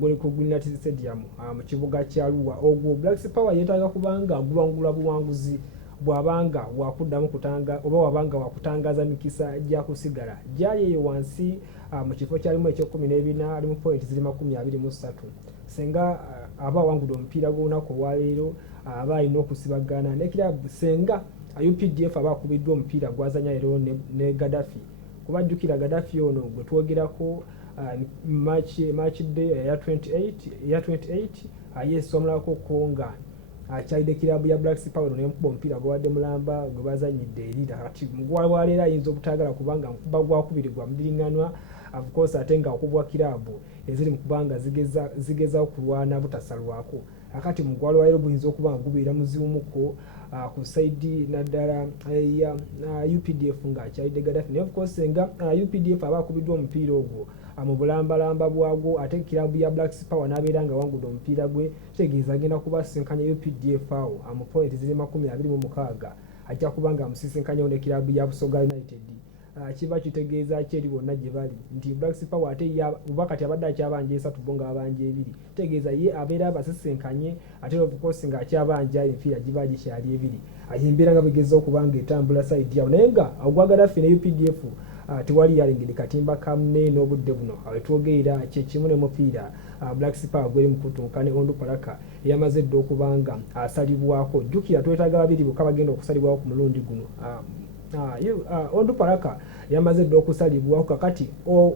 guli ku Green Stadium mu kibuga kya Luwa. Ogwo Black Power yetaaga kubanga gulwangula buwanguzi bwabanga wakuddamu kutanga oba wabanga wakutangaza mikisa gya kusigala gyali eyo wansi mu kifo kyalimu ekyo-14 ali mu point ziri 23 senga aba wangudde omupiira gw'olunaku olwaleero aba alina okusibagana ne kirabu senga UPDF aba akubiddwa omupiira gwazanya leero ne Gaddafi kubajjukira Gaddafi ono gwe twogerako match day ya 28 yesomulako konga akyalidde kirabu ya Black Power n'emukuba omupiira gwawadde mulamba gwe bazanyidde erira kati mugwalo waleero ayinza obutagala kubanga nkuba gwakubiri gwa mubiringanwa of course ate nga okubwa kirabu eziri mu kubanga zigeza okulwana butasalwako akati mugwalo waleero buyinza okuba nga gubeera muziwumuko ku saidi naddala ya UPDF nga akyalidde Gaddafi naye of course nga UPDF aba akubiddwa omupiira ogwo mu bulambalamba bwagwo ate kirabu ya Black Power n'abeera nga wangudde omupiira gwe kitegeeza agenda kubasinkanya UPDF awo mu point ziri 26 ajja kubanga amusisinkanyawo ne kirabu ya Busoga United kiba kitegeeza kyeri bonna gye bali nti Black Power ate ubakati abadde akyabanja 3 bonga abanja 2 tegeeza ye abeera abasisinkanye ate of course nga akyabanja emipiira giba gikyali 2 ayimbeera nga bigeza okubanga etambula side yawo naye nga ogwagala ffe ne UPDF tiwali yalengedde katimba kamne n'obudde buno awetwogerera kyekimu ne mupiira Black Power gweri mukutunkane Ondu Paraka yamaze dde okubanga asalibwako jjukira twetaaga babiri bokka bagenda okusalibwako ku mulundi guno Ondu Paraka yamaze dde okusalibwako kakati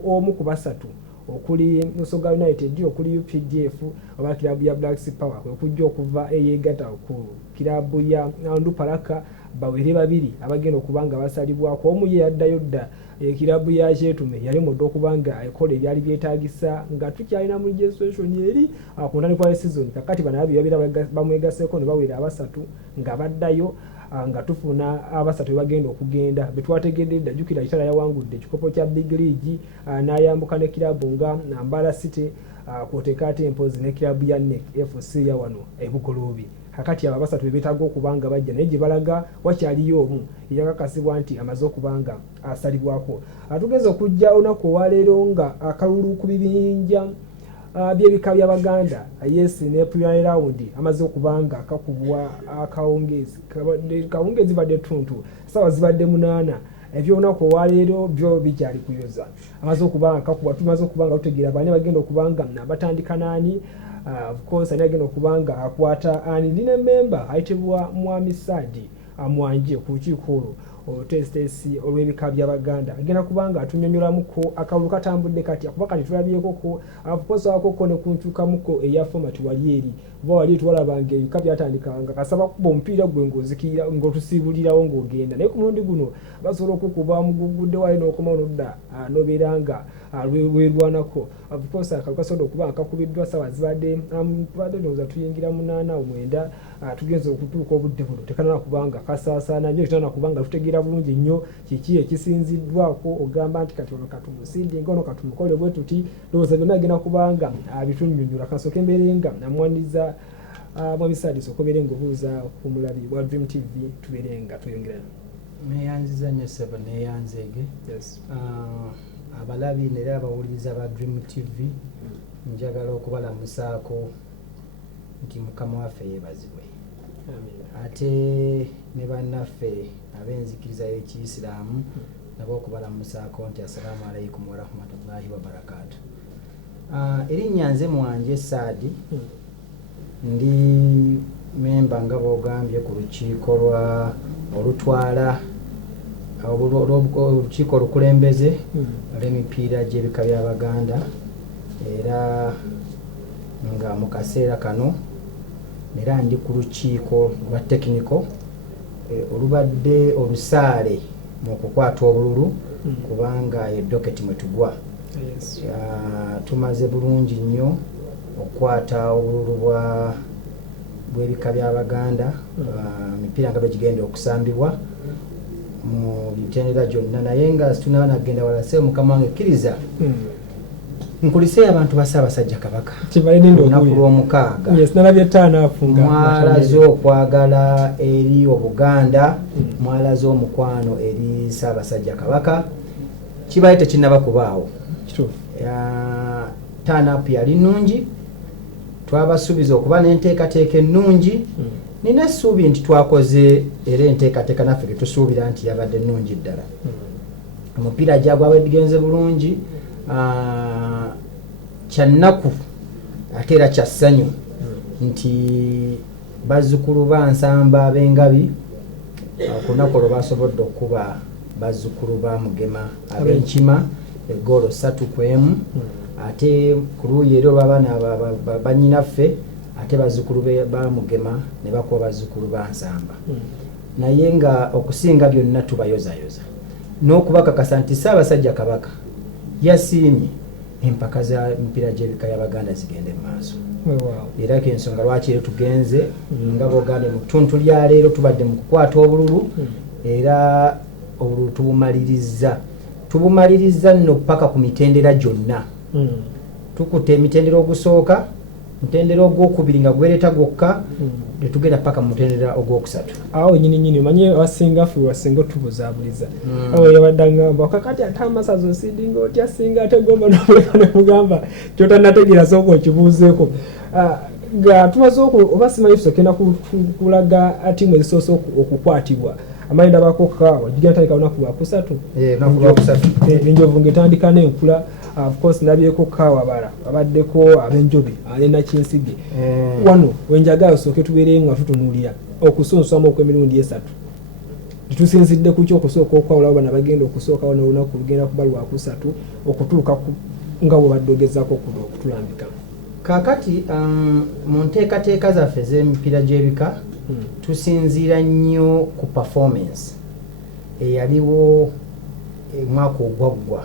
omu ku basatu okuli Busoga United okuli UPDF oba kirabu ya Black Power kwe kujja okuva eyeegata ku kirabu ya Ondu Paraka bawere babiri abagenda okubanga basalibwako omu ye yaddayo dda kirabu ya Kyetume yali mudde okubanga ekola ebyali byetaagisa nga tukyalina mu legislation eri ku ntandikwa ya season kakati bano babira bamwegaseko ne bawera abasatu nga baddayo nga tufuna abasatu bagenda okugenda betwategedde dajukira itala yawangudde ekikopo kya Big League n'ayambuka ne kirabu nga Mbala City kwotekate empozi ne kirabu ya NEC FC ya wano ebugolobi hakati aba basatu bebetago okubanga bajja naye balaga wakyaliyo omu yakakasibwa nti amaze okubanga asalibwako atugeza okujja onako waleero nga akalulu ku bibinja by'ebika by'Abaganda yes ne premier round amaze okubanga akakubwa akawungezi badde tuntu sawa zibadde 8 ebyo onako waleero byo bijali kuyoza amaze okubanga akakubwa tumaze okubanga utegira bane bagenda okubanga nabatandika nani of course anagenda okubanga akwata ani line member ayitibwa Mwami Saad Mwanje ku Lukiiko olutestesi olw'ebika by'Abaganda agenda kubanga atunnyonnyolamuko akalulu katambudde kati akuba kati tulabyeko ko of akoko ne kuntukamuko eya format wali eri bo wali twalabanga ebika byatandikanga kasaba kuba omupiira gwe ngozikira ngotusibulirawo ng'ogenda naye ku mulundi guno basobola okukuba mugugudde wayo n'okoma onodda n'obeeranga lwerwanako of course akalu kasobola okuba akakubiddwa sawa zibadde ndoza tuyingira 8 tugenza okutuuka obudde buno tekanana kubanga kasaasaana nnyo tekanana kubanga tutegeera bulungi nnyo kiki ekisinziddwako ogamba nti kati ono katumusindi ngono katumukole bwe tuti ndowooza byonna agenda kubanga bitunnyonnyola kasooka embeerenga namwaniza Mwami Saad sokobeere ng'obuuza ku mulabi wa Dream TV tubeerenga tweyongera neyanziza nnyo sebo neyanzeege yes abalabi nera abawuliriza ba Dream TV njagala okubalamusaako nti mukama waffe yeebazibwe ate ne bannaffe ab'enzikiriza y'Ekiyisiraamu nabo okubalamusaako nti assalaamu alaikum wa rahmatullahi wa barakaatu. Erinnya nze Mwanje Saad ndi memba nga bw'ogambye ku lukiiko olutwala olukiiko olukulembeze olw'emipiira gy'ebika by'Abaganda era nga mu kaseera kano era ndi ku lukiiko lwa tekiniko olubadde olusaale mu kukwata obululu kubanga edoketi mwe tugwa tumaze bulungi nnyo okukwata obululu bw'ebika by'Abaganda emipiira nga begigenda okusambibwa mu bitendera gyonna naye nga tunaba nagenda walase mukama wange kkiriza nkulise abantu ba Ssaabasajja Kabaka olunaku lw'omukaaga mwalaze okwagala eri Obuganda mwalaze omukwano eri Ssaabasajja Kabaka kibaye tekinnaba kubaawo turn up yali nnungi, twabasuubiza okuba n'enteekateeka ennungi. Nina essuubi nti twakoze era enteekateeka naffe ge tusuubira nti yabadde nnungi ddala. Omupiira gyagwawe digenze bulungi, kyannaku ate era kya ssanyu nti bazzukulu ba Nsamba ab'Engabi ku lunaku olwo basobodde okuba bazzukulu ba Mugema ab'Enkima eggoolo 3-1. Ate ku luuyi eri olw'abaana bannyinaffe ate bazzukulu ba Mugema ne bakuba bazzukulu ba Nsamba. Naye nga okusinga byonna tubayozayoza n'okubakakasa nti Ssaabasajja Kabaka yasiimye empaka za mipiira gy'ebika y'Abaganda zigende mu maaso. Era k'ensonga lwaki leero tugenze nga b'ogambye mu ttuntu lya leero tubadde mu kukwata obululu, era obululu tubumaliriza nno paka ku mitendera gyonna. Tukutte emitendera ogusooka, mutendera ogwokubiri nga gwereeta gwokka, ne tugenda paka mu mutendera ogwokusatu. Awo nyini manye wasinga ffe wasinga otubuzaabuliza. Awo yabadde ngamba kakati ate amasazo osidinga otya singa ate gomba ne mugamba ky'otannategeera sooka okibuuzeeko. Nga tumaze oba simanyi tusokenda kulaga ttiimu ezisoose okukwatibwa. Amayinda bakokaawa gigenda tandika lunaku lwakusatu. Enjovu ng'etandika n'enkula. Of course nabyeko kaawa bala abaddeko ab'Enjobe ale Nakinsige. Wano wenjagala osooke tubeere nga tutunuulira okusunsuamu okw'emirundi 3. Tusinzidde ku kyo okusooka okwawulawo bana bagenda okusooka wano olunaku lugenda kuba lwakusatu okutuuka nga bwe baddogezaako okutulambika. Kaakati mu nteekateeka zaffe z'emipiira gy'ebika tusinziira nnyo ku performance eyaliwo omwaka ogwaggwa.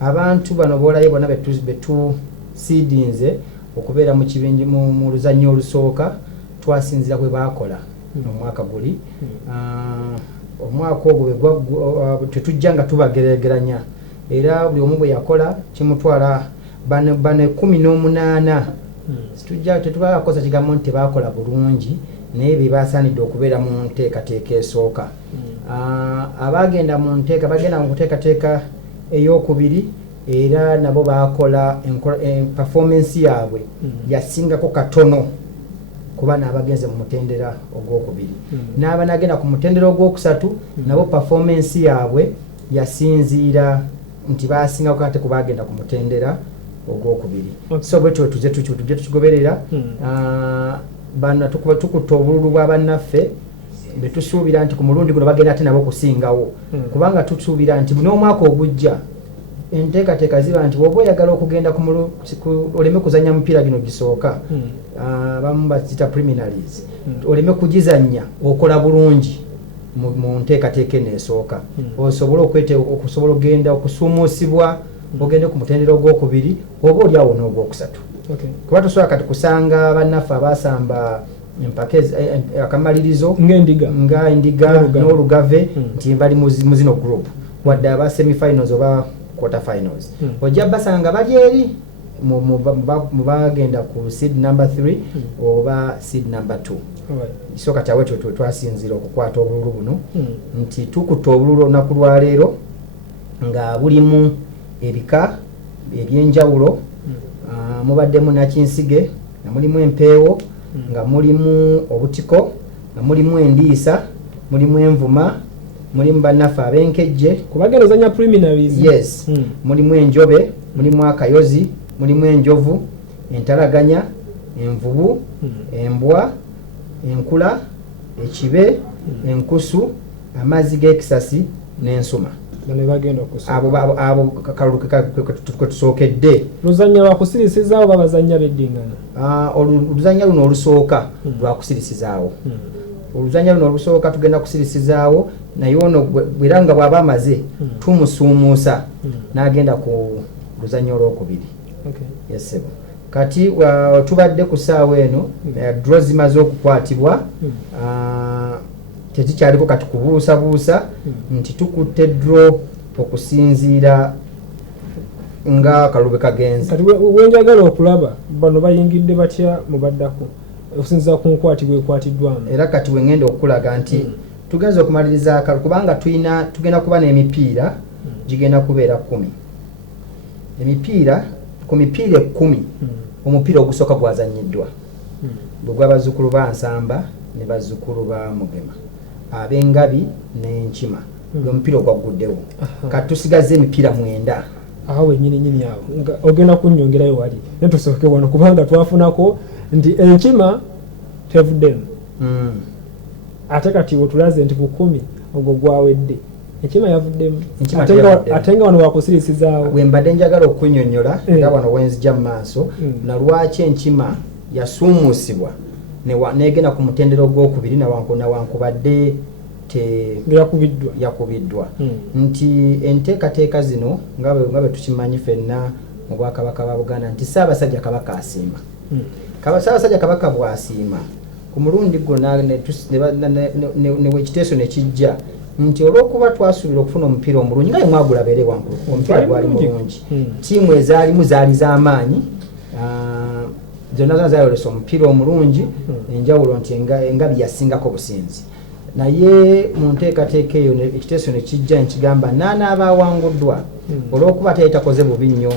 Abantu bano boolaye bonna betusiidinze okubeera mu kibinja mu luzannya olusooka twasinzira kwe baakola omwaka guli. Omwaka ogwo tetujja nga tubageregeranya, era buli omu bwe yakola kimutwala bane 18. Tetubakosa kigambo nti baakola bulungi naye bye basaanidde okubeera mu nteekateeka esooka. Abagenda mu kuteekateeka ey'okubiri era nabo baakola performance yaabwe yasingako katono kuba n'abagenze mu mutendera ogwokubiri. N'abanagenda ku mutendera ogwokusatu nabo performance yaabwe yasinziira nti baasingako ate ku bagenda ku mutendera ogwokubiri. So bwe tujje tukigoberera bano tukutta obululu bwa bannaffe betusuubira nti ku mulundi guno bagenda ate nabo kusingawo, kubanga tusuubira nti n'omwaka ogujja enteekateeka ziba nti bw'oba oyagala okugenda oleme kuzannya mupiira gino gisooka, abamu bazita preliminaries, oleme kugizannya okola bulungi mu nteekateeka eno esooka, okusobola ogenda okusuumuusibwa ogende ku mutendera ogwokubiri oba oli awo n'ogwokusatu. Kuba tosobola kati kusanga bannaffe abaasamba empaka akamalirizo nga endiga n'olugave nti bali mu zino group wadde aba semifinals oba quarter finals. Ojja basanga bali eri mu bagenda ku seed number 3 oba seed number 2. So kati awo twasinzira okukwata obululu buno nti tukutta obululu olunaku lwa leero nga bulimu ebika eby'enjawulo. Mubaddemu Nakinsige nga mulimu empeewo, nga mulimu obutiko, nga mulimu endiisa, mulimu envuma, mulimu bannaffe ab'enkejje kubagenda ozannya preliminaries. Yes. Mulimu enjobe, mulimu akayozi, mulimu enjovu, entalaganya, envubu, embwa, enkula, ekibe, enkusu, amazzi g'ekisasi n'ensuma. Abo kalulu kwe tusookedde. Luzannya lwakusirisizaawo babazannya beddingana? Oluzannya luno olusooka lwakusirisizaawo. Oluzannya luno olusooka tugenda kusirisizaawo naye ono era nga bw'aba amaze tumusuumuusa n'agenda ku luzannya olwokubiri. Yes, kati tubadde ku ssaawa eno draw zimaze okukwatibwa. Tekikyaliko kati kubuusabuusa nti tukutte draw okusinziira nga akalulu kagenze. Kati wenjagala okulaba bano bayingidde batya mubaddako okusinziira ku nkwatibwa ekwatiddwamu. Era kati wengenda okulaga nti tugenza okumaliriza akalu kubanga tugenda kuba n'emipiira gigenda kubeera 10. Emipiira ku mipiira 10 omupiira ogusooka gwazannyiddwa gw'abazzukulu ba Nsamba ne bazzukulu ba Mugema ab'Engabi n'Enkima omupiira ogwagguddewo kati tusigaze emipiira 9 awo nyini awo ogenda kunnyongerayo wali netusooke wano kubanga twafunako nti Enkima tevuddemu ate kati wetulaze nti ku 10 ogwo gwawedde Enkima yavuddemu ate nga wano wakusirisizaawo wembadde njagala okunnyonnyola era wano wenzija mu maaso na lwaki Enkima yasuumuusibwa negenda ku mutendero gw'okubiri nawankubadde yakubiddwa nti enteekateeka zino nga bwe tukimanyi ffenna mu Bwakabaka bwa Buganda nti Ssaabasajja Kabaka asiima Ssaabasajja Kabaka bw'asiima ku mulundi gwo ekiteeso ne kijja nti olw'okuba twasuubira okufuna omupiira omulungi nga mwagulabeere wankulu omupiira gwali mulungi ttiimu ezaalimu zaali z'amaanyi zonna zayolesa omupiira omulungi enjawulo nti Engabi yasingako businzi naye mu nteekateeka eyo ekiteeso ne kijja nkigamba n'anaaba awanguddwa olw'okuba takoze bubi nnyo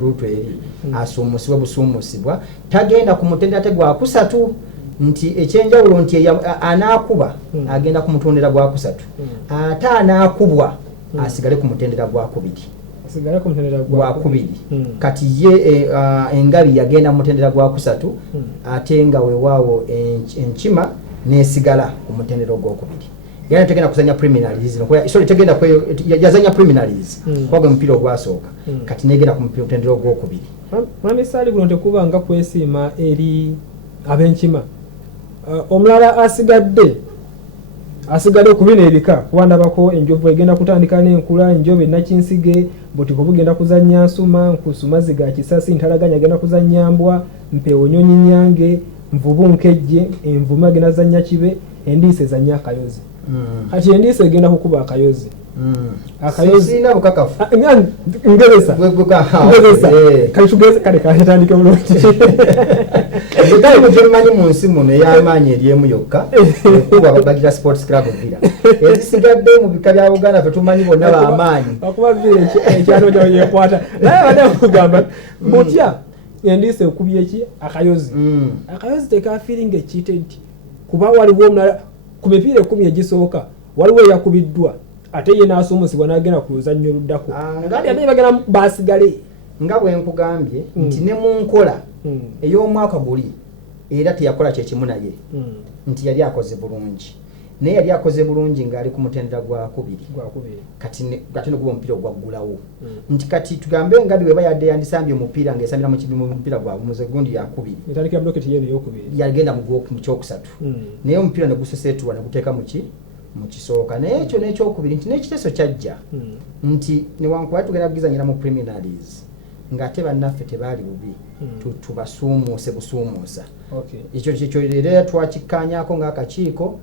luutu eri asuumusibwa busuumusibwa tagenda ku mutendera ate gwakusatu nti ekyenjawulo nti anaakuba agenda ku mutendera gwakusatu ate anaakubwa asigale ku mutendera gwakubiri kati ye Engabi yagenda mu mutendera gwakusatu ate nga weewaawo Enkima nesigala ku mutendera ogwokubiri era tegenda kuzanya preliminaries tegenda yazanya preliminaries kwagwe mupiira ogwasooka kati negenda ku mutendera ogwokubiri mwami Saali guno tekubanga kwesiima eri ab'Enkima omulala asigadde ku bino ebika kuba ndabako enjovu egenda kutandika n'enkula enjobe nakinsige butiko bugenda kuzanya Nsuma nkusuma ziga Kisasi ntalaganya agenda kuzanya Mbwa Mpeewo Nyonyi Nyange Nvubu Nkejje Envuma agenda zanya Kibe Endiise ezanya Akayozi kati Endiise egenda kukuba Akayozi sina bukakafu ngezesa kale tugeze kale katandike bulungi ekitali mujemanyi mu nsi muno ey'amaanyi eryemu yokka kuba bagira sports club villa ezisigadde mu bika bya Buganda fe tumanyi bonna b'amaanyi akuba villa ekyalo kyawe yekwata naye abadde akugamba butya Endiise ekubye ki Akayozi Akayozi tekafiringa cheated kuba waliwo omulala ku mipiira 10 egisooka waliwo eyakubiddwa ate ye n'asuumusibwa n'agenda ku luzannya oluddako ngadi ate bagenda basigale nga bwe nkugambye nti ne mu nkola ey'omwaka guli era teyakola kyekimu naye nti yali akoze bulungi naye yali akoze bulungi ng'ali ku mutendera gwakubiri kati ne guba omupiira ogwaggulawo nti kati tugambe Engabi weba yadde yandisambye omupiira ng'esambira mu mupiira gwabwe mu segundi yakubiri yagenda mu kyokusatu naye omupiira ne guseseetuwa ne guteeka mu kisooka naye ekyo n'ekyokubiri nti n'ekiteeso kyajja nti newankubadde tugenda kugizanyira mu preliminaries ng'ate bannaffe tebaali bubi tubasuumuuse busuumuusa ekyo era twakikkaanyaako ng'akakiiko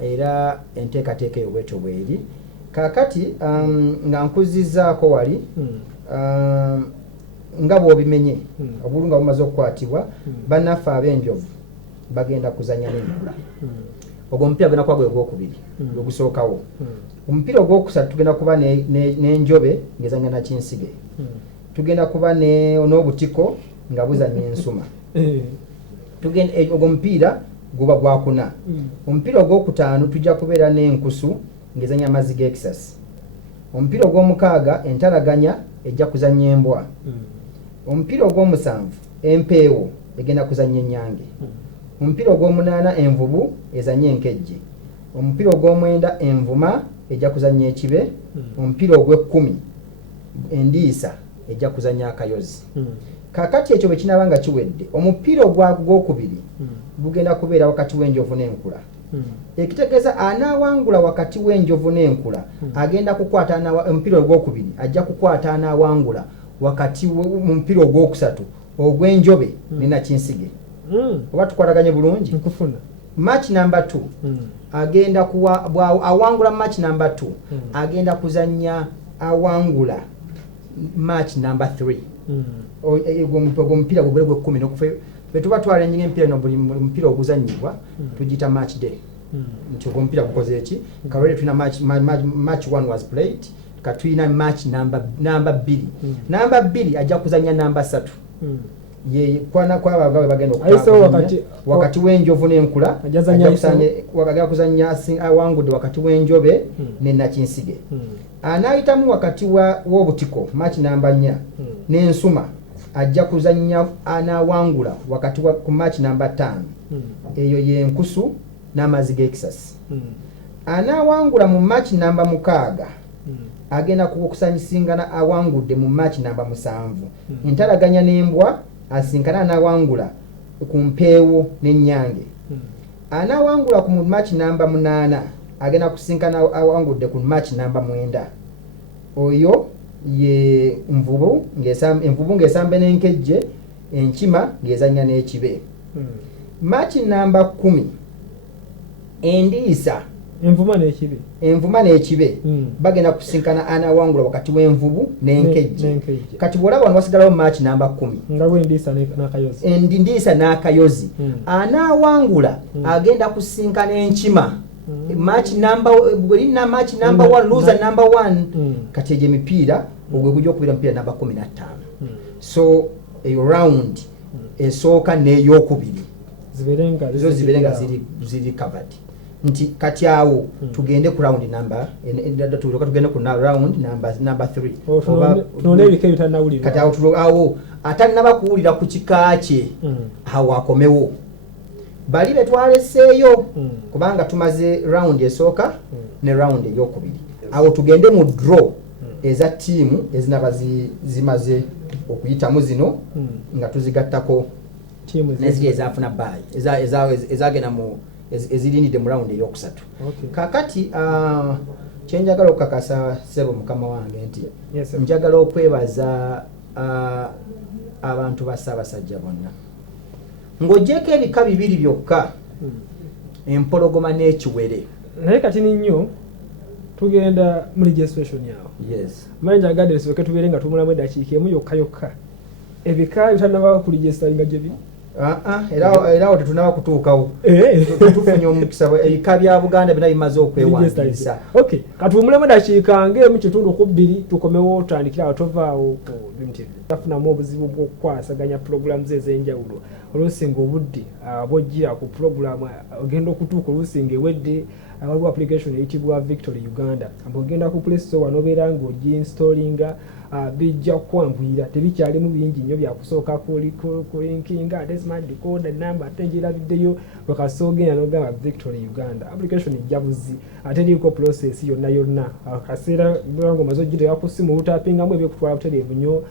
era enteekateeka eyo bwetyo bweri kaakati nga nkuzizzaako wali nga bw'obimenye obulungi nga bumaze okukwatibwa bannaffe ab'enjovu bagenda kuzanya n'enkula ogwo omupiira gugenda kuba gwe gwokubiri ogusookawo omupiira ogwokusatu tugenda kuba n'enjobe ng'ezanya Nakinsige tugenda kuba n'obutiko nga buzanya Ensuma ogwo omupiira guba gwakuna omupiira ogwokutaano tujja kubeera n'enkusu ng'ezanya Amazzi g'Ekisasi omupiira ogw'omukaaga entalaganya ejja kuzanya Embwa omupiira ogw'omusanvu Empeewo egenda kuzanya Ennyange omupiira ogw'omunaana Envubu ezanya Enkejje omupiira ogw'omwenda Envuma ejja kuzanya Ekibe omupiira ogw'ekkumi Endiisa ejja kuzanya Akayozi kakati ekyo bwe kinaaba nga kiwedde omupiira ogwokubiri bugenda kubeera wakati w'enjovu n'enkula ekitegeeza anaawangula wakati w'enjovu n'enkula agenda kukwata omupiira ogwokubiri ajja kukwata anaawangula wakati mu mupiira ogwokusatu ogw'enjobe ne Nakinsige oba tukwataganye bulungi nkufuna match number 2 agenda awangula match number 2 agenda kuzanya awangula match number 3 ogwo mupiira gwe 10 nokufe betuba twalenjinga empiira no buli mupiira oguzanyibwa tugita match day nti ogwo mupiira gukoze eki kawere tuna match 1 was played katuyina match namba 2 namba 2 ajja kuzanya namba 3 ye kwana kwa abagawe bagenda okutaba wakati w'enjovu n'enkula ajja kuzanya awangudde wakati w'enjobe ne nakinsige anaayitamu wakati w'obutiko match namba 4 n'ensuma ajja kuzanya anaawangula wakati ku match namba 5 eyo y'enkusu n'amazzi g'ekisasi anaawangula mu match namba 6 agenda kukusanyisingana awangudde mu match namba 7 entalaganya n'embwa asinkana anaawangula ku mpeewo n'ennyange anaawangula ku match namba 8 agenda kusinkana awangudde ku match namba 9 oyo ye envubu ng'esambe n'enkejje enkima ng'ezanya n'ekibe match namba 10 endiisa envuma n'ekibe bagenda kusinkana anaawangula wakati w'envubu n'enkejje kati bw'olaba wano wasigalawo match namba 10 endiisa n'akayozi anaawangula agenda kusinkana enkima match number 1 loser number 1 kati egyo emipiira ogwe gujja okubira emipiira namba 15 so eyo round esooka n'eyokubiri zo ziberenga ziri covered nti kati awo tugende ku round number tugende ku round number 3 kati awo atanaba kuwulira ku kika kye awo akomewo bali betwaleseeyo kubanga tumaze round esooka ne round eyokubiri awo tugende mu draw eza tiimu ezinaba zimaze okuyitamu zino nga tuzigattako neziri ezafuna bayi ezagenda mu ezirindidde mu round eyokusatu kakati kyenjagala okukakasa sebo mukama wange nti njagala okwebaza abantu ba Ssaabasajja bonna ng'oggyeko ebika 2 byokka empologoma n'ekiwere naye kati nnyo tugenda mu registration yawo manyi njagadde tusooke tubeere nga tumulamu eddakiika emu yokka ebika bitanaba ku registeringa gye biri era awo tetunaba kutuukawo tufunye omukisa ebika bya Buganda bina bimaze okwewandiisa katuwumulemu eddakiika ng'emu kitundu ku 2 tukomewo tutandikira awo tovaawo ku BMTV tafunamu obuzibu bw'okukwasaganya pulogulaamu ez'enjawulo oluusinga obudde bw'ojjira ku pulogulaamu ogenda okutuuka oluusinga ewedde waliwo application eyitibwa Victory Uganda ogenda ku Play Store wanobeera ng'oginstallinga bijja kwanguyira tebikyalimu bingi nnyo byakusooka kulinkinga ate smart decoder number ate ngirabiddeyo wekasoogeya n'ogamba Victory Uganda application ejjabuzi ate eriko process yonna akaseera nga omaze ogiteeka ku ssimu olutapingamu ebyokutwala butereevu nnyo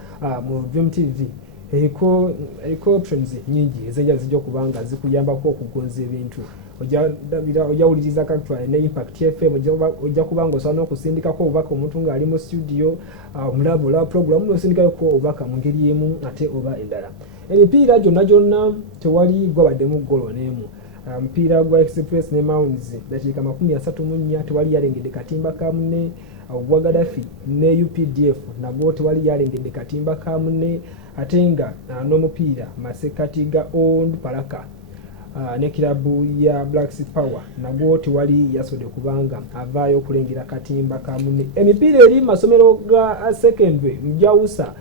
mu BMTV eriko options nyingi ezenjala zijja okubanga zikuyambako okugonza ebintu ojawuliriza kakutwala ne Impact FM ojja kubanga osobola n'okusindikako obubaka omuntu ng'ali mu studio omulabo olaba puroguramu n'osindikako obubaka mu ngeri emu ate oba endala emipiira gyonna tewali gwabaddemu ggolo n'emu omupiira gwa Express ne Mounds dakiika 34 tewali yalengedde katimba ka munne ogwa Gaddafi ne UPDF nagwo tewali yalengedde katimba ka munne ate nga n'omupiira masekati ga Old Paraka ne kilabu ya Black Sea Power nagwo tewali yasode kubanga avaayo okulengera katimba ka munne emipiira eri masomero ga secondary mujawusa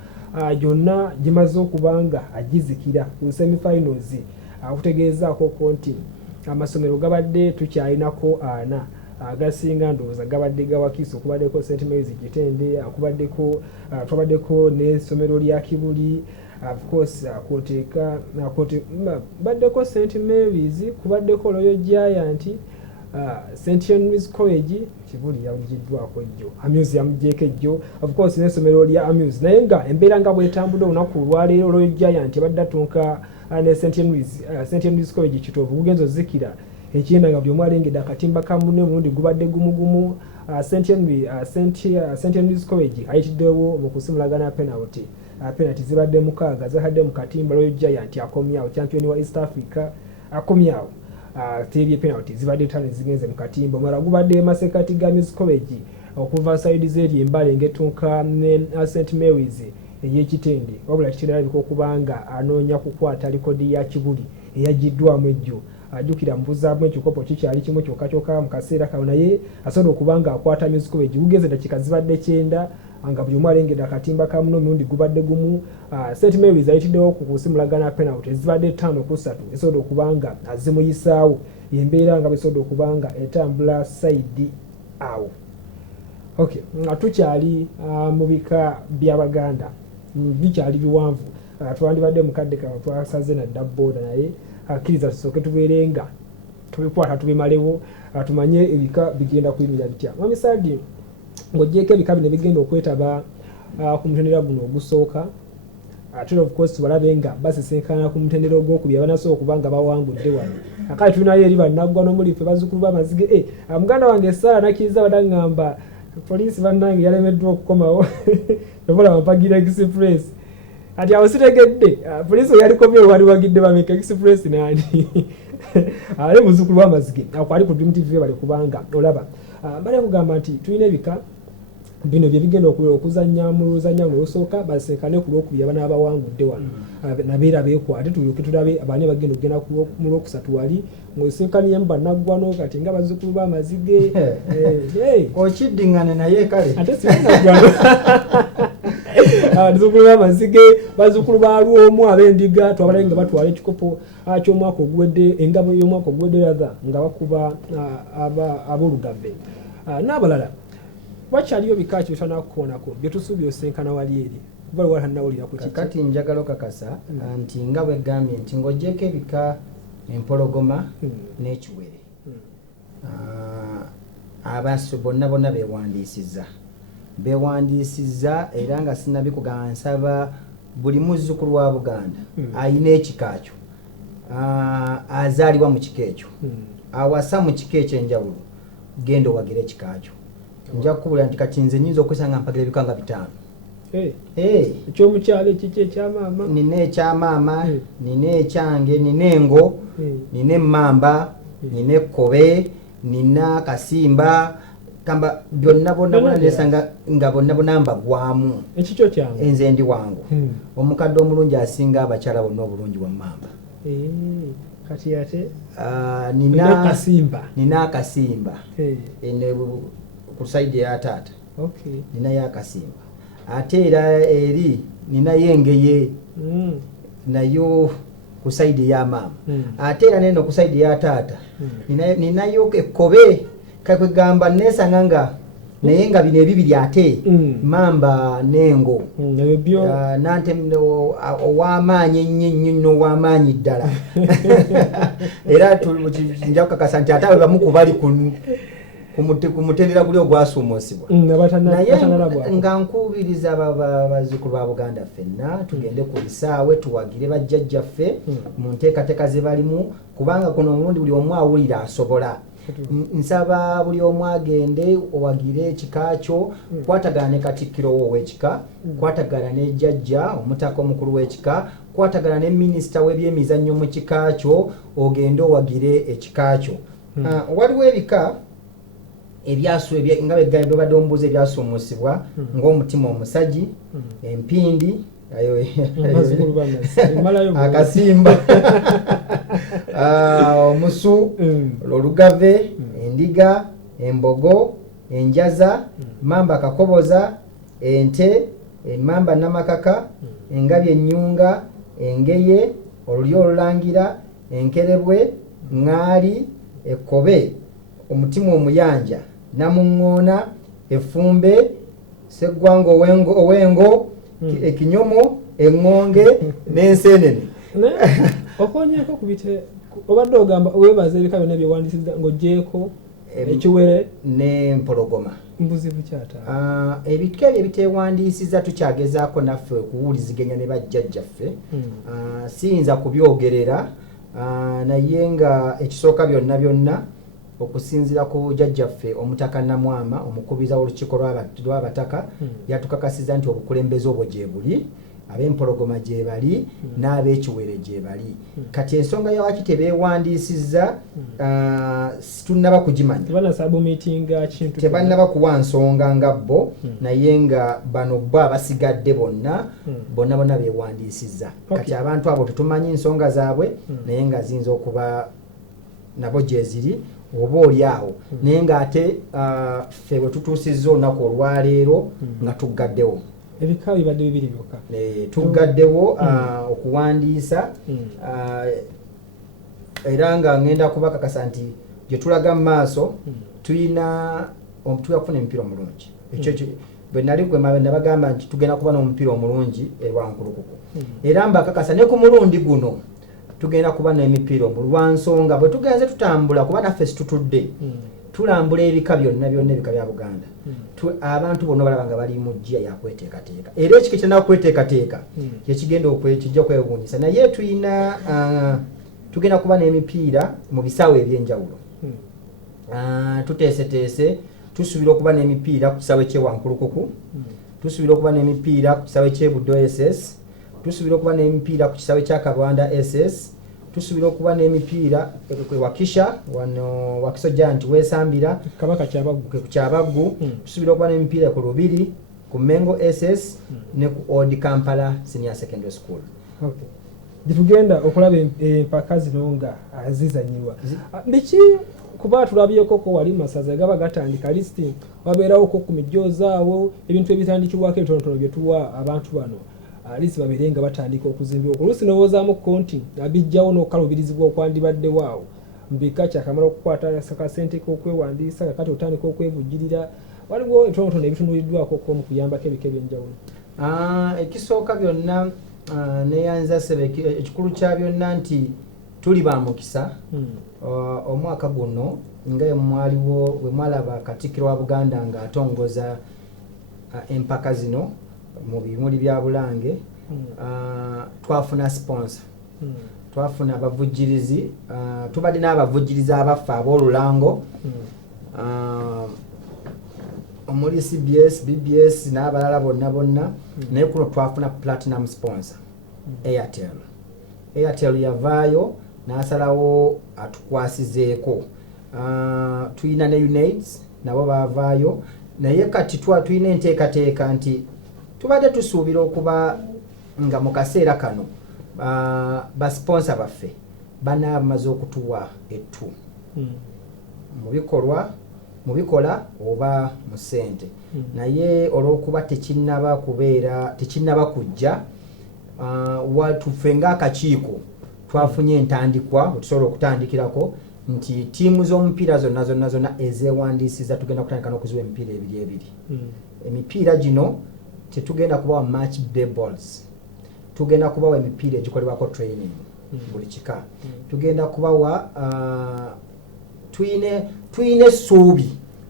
gyonna gimaze okubanga agizikira ku semifinals akutegeezaako konti amasomero gabadde tukyalinako ana agasinga ndowooza gabadde gawakiso okubaddeko St. Mary's Gitende twabaddeko n'essomero lya Kibuli of course baddeko St. Mary's kubaddeko Royal Giant St. Henry's College Kibuli yawuliddwako ejjo Amuse yamugyeko ejjo of course n'essomero lya Amuse naye nga embeera nga bwetambudde olunaku lwaleero Royal Giant badde atunka ne St. Henry's College kitovu gugenzo zikira ekyenda nga buli omu alengedde akatimba ka munne omulundi gubadde gumugumu St. Henry's College ayitiddewo mu kusimulagana penalty zibadde 6 zahadde mu katimba Royal Giant akomyawo champion wa East Africa akomyawo tebye penalty zibadde 5 zigenze mu katimba omala gubadde masekati ga Music College okuva side zeri embale ngetunka ne St. Mary's ey'ekitende wabula kitende alabika okubanga anoonya kukwata likodi ya Kibuli eyagiddwamu ejjo ajukira mbuzaamu ekikopo kikyali kimu kyokka mu kaseera kano naye asobola okuba nga akwata emizikuba egigugeze dakika zibadde 9 nga buli omu alengedde akatimba kamuno omurundi gubadde gumu. St Mary's ayitiddewo ku kusimulagana penalty ezibadde 5-3 esobola okuba nga azimuyisaawo embeera nga besobola okuba nga etambula sayidi awo. Okay, nga tukyali mu bika by'Abaganda bikyali biwanvu. Twandibadde mukadde kawa twasaze na dabboda naye akkiriza tusooke tubeere nga tubikwata tubimalewo tumanye ebika bigenda kuyimira bitya. Mwami Saad, ng'oggyeko ebika bino bigenda okwetaba ku mutendera guno ogusooka ate of course balabe nga basisenkana ku mutendera ogwokubiri abanasobola okuba nga bawangudde wano. Akali tulinayo eri bannaggwa n'omuli ffe bazzukulu b'amazige muganda wange Sara nakkiriza badangamba poliisi bannange yalemeddwa okukomawo nobola bampagira express ati awo sitegedde poliisi yalikomye wali wagidde bameka express nani ale muzzukulu w'amazige ako ali ku Dream TV bali kubanga olaba bali kugamba nti tulina ebika bino bye bigenda okuzannya mu luzannya olusooka basenkane ku lwokubiri abana abawangudde wano nabeera beekwate tulyoke tulabe abaani bagenda okugenda mu lwokusatu wali ng'osenkaniemu bannaggwano kati nga bazzukulu b'amazige okiddiŋŋane naye kale ate sibanaggwano bazzukulu b'amazige bazzukulu ba lwomu ab'endiga twabalabe nga batwala ekikopo ky'omwaka oguwedde engabo y'omwaka oguwedde rather nga bakuba ab'olugave n'abalala. Wakyaliyo bika ki bitanakukoonako bye tusuubye osenkana wali eri kuba wali hannawulira ku kiki kati njagala okakasa nti nga bwe gambye nti ng'oggyeko ebika empologoma n'ekiwere abasu bonna beewandiisizza era nga sinabikugamba nsaba buli muzzukulu wa Buganda ayina ekikakyo azaalibwa mu kika ekyo awasa mu kika ekyenjawulo genda owagira ekikakyo. Nja kukubulira nti kati nze nnyinza okwesanga mpagira ebika nga 5. Ekyomukyalo ekiki ekyamaama nina ekyamaama nina ekyange nina engo nina emmamba nina ekkobe nina kasimba kamba byonna bonna nesanga nga bonna mbagwamu ekikyo kyange enze ndi wangu omukadde omulungi asinga abakyala bonna obulungi wa mmamba kati ate nina akasimba ku side ya taata nina yakasimba ate era eri ninayo engeye nayo ku side ya maama ate era neno ku side ya taata ninayo ekkobe kakwegamba nesanga nga naye nga bino ebibiri ate mamba nengo nante ow'amaanyi ennyo ow'amaanyi ddala era nja kukakasa nti ate abo bamu ku bali ku mutendera guli ogwasuumusibwa naye nga nkubiriza bazzukulu ba Buganda ffenna tugende ku bisaawe tuwagire bajjajjaffe mu nteekateeka ze balimu kubanga kuno omulundi buli omu awulira asobola. Nsaba buli omu agende owagire ekikakyo kwatagana ne katikkiro wo ow'ekika kwatagana ne jjajja omutaka omukulu w'ekika kwatagana ne minisita w'ebyemizannyo mu kikakyo ogende owagire ekikakyo. Waliwo ebika nga bebadde omubuuza ebyasuumusibwa ng'omutima omusagi empindi akasimba omusu olugave endiga embogo enjaza mamba kakoboza ente mamba namakaka engabi ennyunga engeye olulyo olulangira enkerebwe ŋŋaali ekkobe omutima omuyanja namuŋŋoona effumbe seggwanga owengo ekinyomo eŋŋonge n'enseenene. Okonyeko kubite obadde ogamba webaza ebika byonna byewandiisizza ng'oggyeko ekiwere n'empologoma mbuzi bukyata ebika ebyo ebiteewandiisizza tukyagezaako naffe okuwuliziganya ne bajjajjaffe siyinza kubyogerera naye nga ekisooka byonna okusinziira ku jjajjaffe omutaka Namwama omukubiriza w'olukiiko lw'abataka yatukakasizza nti obukulembeze obwo gye buli ab'empologoma gye bali n'ab'ekiwere gye bali. Kati ensonga yawaki tebeewandiisizza situnnaba kugimanya tebannaba kuwa nsonga nga bo naye nga bano bo abasigadde bonna beewandiisizza. Kati abantu abo tetumanyi nsonga zaabwe naye nga ziyinza okuba nabo gyeziri oba oli awo naye ng'ate ffe bwe tutuusizza olunaku olwaleero nga tuggaddewo ebika bibadde bibiri byokka tuggaddewo okuwandiisa era nga ngenda kubakakasa nti gye tulaga mu maaso tulina kufuna emipiira omulungi ekyo bwe nali kwemabe nabagamba nti tugenda kuba n'omupiira omulungi ewankulukuku era mbakakasa ne ku mulundi guno tugenda kuba n'emipiira lwansonga bwe tugenze tutambula kuba naffe situtudde tulambula ebika byonna ebika bya Buganda abantu bonna balaba nga bali mu jjiya yakweteekateeka era ekika kyena okweteekateeka kyekigenda kijja kwewuunyisa naye tugenda kuba n'emipiira mu bisaawe eby'enjawulo tuteeseteese tusuubira okuba n'emipiira ku kisaawe ky'ewankulukuku tusuubira okuba n'emipiira ku kisaawe ky'Ebuddo SS tusuubira okuba n'emipiira ku kisaawe kya Kabwanda SS tusuubira okuba n'emipiira Wakisha wano Wakiso Giant Wesambira Kabaka Kyabaggu tusuubira okuba n'emipiira ku Lubiri ku Mengo SS ne ku Old Kampala Senior Secondary School. Okay. Ditugenda okulaba empaka zino nga zizanyiwa biki kuba tulabyeko ko wali masaza gaba gatandika listing wabeerawo ko ku mijooza awo ebintu ebitandikibwako ebitonotono bye tuwa abantu bano alisi baberenga batandika okuzimba okulusi nowozaamu konti abijjawo n'okalubirizibwa okwandibadde waawo mbika kyakamala okukwata akasente k'okwewandiisa kakati otandika okwevujjirira waliwo ebitonotono ebitunuliddwako ko mu kuyambako ebika ebyenjawulo ekisooka byonna neyanza sebe ekikulu kya byonna nti tuli ba mukisa omwaka guno nga mwaliwo bwe mwalaba Katikkiro wa Buganda nga atongoza empaka zino mu bimuli bya Bulange twafuna sponsor twafuna abavujjirizi tubadde n'abavujjirizi abaffe ab'olulango omuli CBS BBS n'abalala bonna naye kuno twafuna platinum sponsor Airtel yavaayo n'asalawo atukwasizeeko tuyina ne Unites nabo baavaayo naye kati tuyina enteekateeka nti tubadde tusuubira okuba nga mu kaseera kano basponsa baffe banaamaze okutuwa ettu mu bikola oba mu ssente naye olw'okuba tekinnaba kujja tuffe ng'akakiiko twafunye entandikwa tusobola okutandikirako nti ttiimu z'omupiira zonna ezeewandiisiza tugenda kutandika n'okuziwa emipiira ebiri emipiira gino tetugenda kubawa match day balls tugenda kubawa emipiira egikolebwako training buli kika tugenda kubawa tuyine essuubi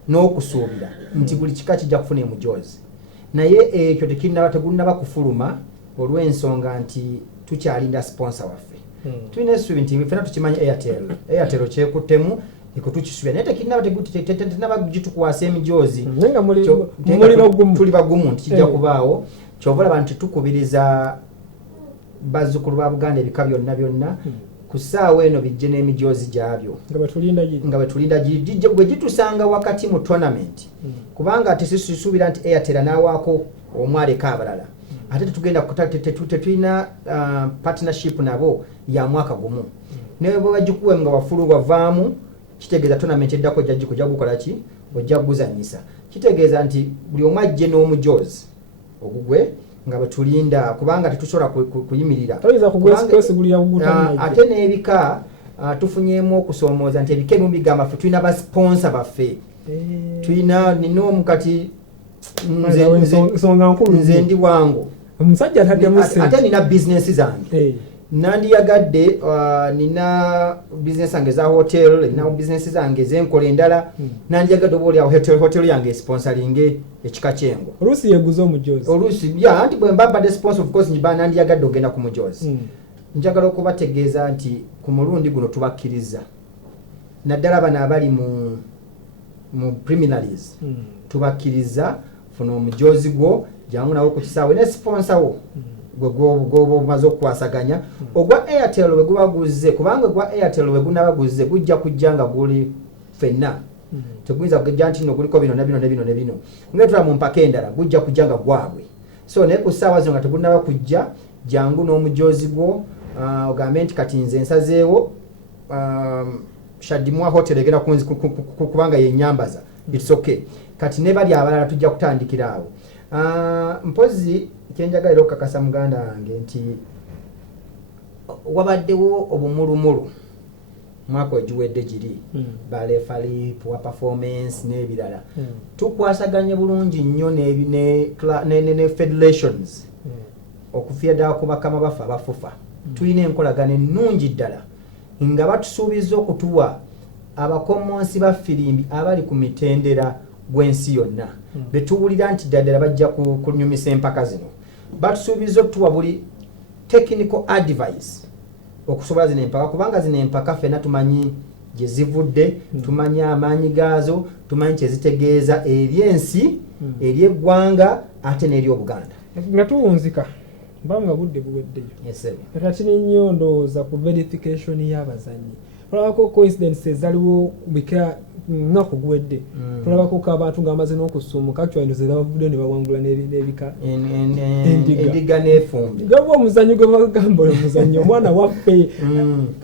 n'okusuubira nti buli kika kijja kufuna emujoozi naye ekyo tegunnaba kufuluma olw'ensonga nti tukyalinda sponsor waffe tuyina essuubi nti ffena tukimanyi Airtel kyekuttemu ekutukisubira naye tekinnaba gitukwasa emijoozi tuli bagumu nti kijja kubaawo kyova olaba nti tukubiriza bazzukulu ba Buganda ebika byonna ku ssaawa eno bijje n'emijoozi gyabyo nga bwe tulinda bwe gitusanga wakati mu tournament kubanga tesisuubira nti Airtel n'awaako omwaleka abalala ate tetulina partnership nabo ya mwaka gumu naye bwe bagikuwe nga wafulu wavaamu kitegeeza tournament eddako ojja gukola ki ojja guzanyisa kitegeeza nti buli omu ajje n'omujoozi ogugwe nga bwe tulinda kubanga tetusobola kuyimirira ate n'ebika tufunyeemu okusoomooza nti ebika ebimu bigamba ffe tulina basponsa baffe nina omukati nze ndi wangu ate nina bizinesi zange nandiyagadde nina bizinesi zange za hotel nina bizinesi zange zenkola endala nandiyagadde oba oliawo hotel yange esponsalinge ekika kyengo oluusi yeguza omujoozi oluusi anti bwe mba badde sponsor of course njiba nandiyagadde ogenda ku mujoozi njagala okubategeeza nti ku mulundi guno tubakkiriza naddala bano abali mu preliminaries tubakkiriza funa omujoozi gwo jangu nawo ku kisaawe ne sponsor wo gwoba omaze okukwasaganya ogwa Airtel bwe guba guzze kubanga ogwa Airtel bwe gunaba guzze gujja kujja nga guli ffenna teguyinza kugejja nti no guliko bino ne bino nga tula mu mpaka endala gujja kujja nga gwabwe so naye ku ssaawa zino nga tegunaba kujja jangu n'omujoozi gwo ogambe nti kati nze nsazeewo Shadimwa hotel egenda kubanga yenyambaza it's okay kati ne bali abalala tujja kutandikira awo mpozi kyenjagalira okukakasa muganda wange nti wabaddewo obumulumulu mwaka ogiwedde giri balefali poor performance n'ebirala tukwasaganye bulungi nnyo ne federations okufiira ddala ku bakama baffe abafufa tulina enkolagana ennungi ddala nga batusuubiza okutuwa abakomonsi ba firimbi abali ku mitendera gw'ensi yonna betuwulira nti ddala bajja kunyumisa empaka zino batusuubiza okutuwa buli technical advice okusobola zino empaka kubanga zino empaka ffenna tumanyi gye zivudde tumanyi amaanyi gaazo tumanyi kyezitegeeza eri ensi eri eggwanga ate n'eri obuganda nga tuwunzika mbanga budde buweddeyo kati nnyo ndowooza ku verification y'abazannyi olabako coincidence ezaliwo bika nnaku guwedde tulabako ko abantu ng'amaze n'okusumuka actually ndoze bavuddeyo ne bawangula n'ebika endiga n'efumbi gaba omuzannyo gwe bagamba oyo omuzannyo omwana waffe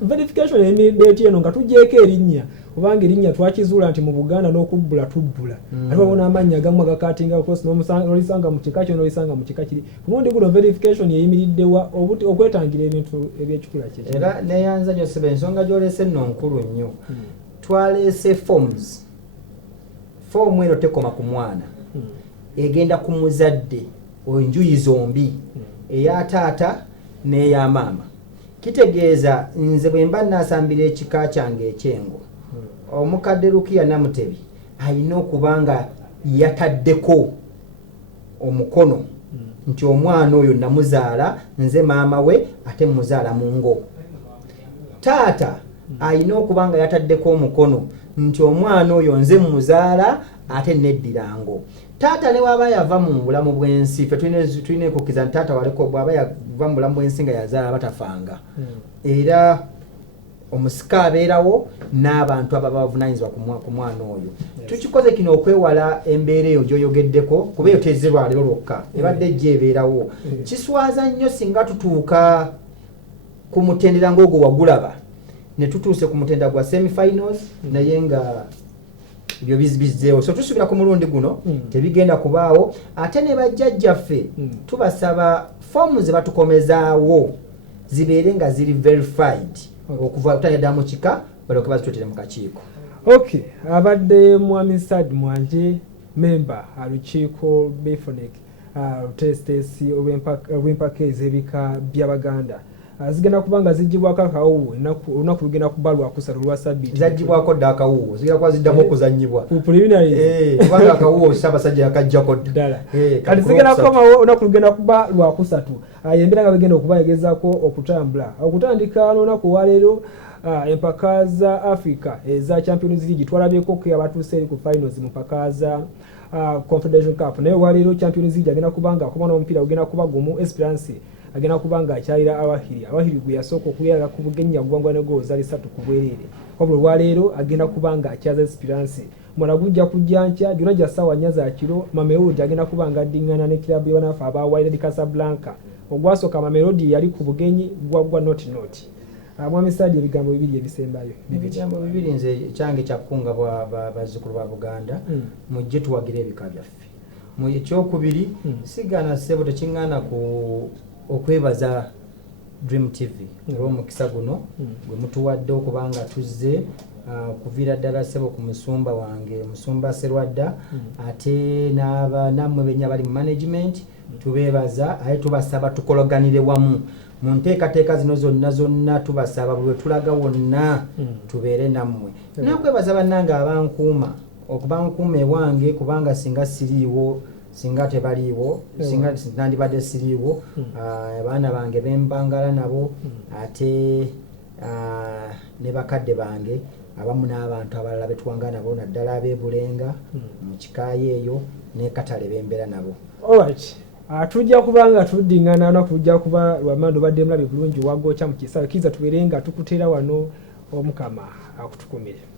verification emibeeti eno nga tugyeko erinnya kubanga erinnya twakizuula nti mu Buganda n'okubbula tubbula ate wabona amannya agamu agakatinga kosi n'olisanga mu kika kyo n'olisanga mu kika kiri ku mundi guno verification yeyimiriddewa okwetangira ebintu ebyekikula kye era neyanza nyo sebe ensonga gy'olese nno nkulu nnyo twalese forms fomu eno tekoma ku mwana egenda ku muzadde enjuyi zombi eya taata n'eya maama kitegeeza nze bwe mba nasambira ekika kyange ekyengo omukadde Lukiya Namutebi alina okuba nga yataddeko omukono nti omwana oyo namuzaala nze maama we ate muzaala mu ngo taata alina okuba nga yataddeko omukono nti omwana oyo nze muzaala ate neddirango taata ne waba yava mu bulamu bw'ensi ffe tulina ekukkiza nti taata waleko bw'aba yava mu bulamu bw'ensi nga yazaala batafanga era omusika abeerawo n'abantu ababa bavunanyizibwa ku mwana oyo tukikoze kino okwewala embeera eyo gy'oyogeddeko kuba eyo tezirwa leero lwokka ebadde ejja ebeerawo kiswaza nnyo singa tutuuka ku mutendera ng'ogwo wagulaba ne tutuuse ku mutendera gwa semifinals naye nga ebyo bizzeewo so tusubira ku mulundi guno tebigenda kubaawo ate ne bajjajjaffe tubasaba foomu ze batukomezaawo zibeere nga ziri verified okuva kutanyadda mu kika balyoke bazituutere mu kakiiko okay abadde mwami Saad Mwanje member Lukiiko Befonek testesi olw'empaka ez'ebika by'Abaganda zigenda kubanga zigibwako akawuwo olunaku lugenda kuba lwakusatu lwa sabbiiti zagibwako dda akawuwo zigenda kuba ziddamu okuzannyibwa kubanga akawuwo Ssaabasajja yakaggyako ddala kati zigenda kuba olunaku lugenda kuba lwakusatu embeera nga bigenda okubayegezaako okutambula okutandika n'olunaku olwaleero empaka za Africa eza Champions League twalabyeko ke abatuuse eri ku finals mu mpaka za Confederation Cup naye olwaleero Champions League agenda kubanga akuba n'omupiira gugenda kuba gumu Esperance agenda kubanga akyalira awahiri gwe yasooka okuyala ku bugenyi yagwangwa ne goal zali 3 ku bwereere wabula olwaleero agenda kubanga akyaza Esperance mwana gujja kujja nkya gyonna gya ssaawa 4 za kiro Mamelodi agenda kubanga addiŋŋana ne kilabu y'abanafu aba Wydad Casablanca ogwasooka Mamelodi yali ku bugenyi gwagwa not mwami Saad ebigambo bibiri ebisembayo ebigambo bibiri nze ekyange kyakkunga bazzukulu ba Buganda mujje tuwagira ebika byaffe mu ekyokubiri sigana ssebo tekiŋŋaana okwebaza Dream TV olw'omukisa guno gwe mutuwadde okubanga tuzze kuviira ddala ssebo ku musumba wange musumba Serwadda ate nammwe benya bali mu management tubeebaza ate tubasaba tukologanire wamu mu nteekateeka zino zonna tubasaba bwe tulaga wonna tubeere nammwe nakwebaza bannange abankuuma okubankuuma ewange kubanga singa siriiwo singa tebaliiwo singa nandibadde siriiwo abaana bange bembangala nabo ate ne bakadde bange abamu n'abantu abalala betuwanga nabo naddala abeebulenga mu kikaayo eyo ne katale bembeera nabo alright tujja kubanga tuddiŋŋana olunaku lujja kuba lwamanda obadde mulabe bulungi wagooca mu kisaawe kiza tubeere nga tukuteera wano omukama akutukumire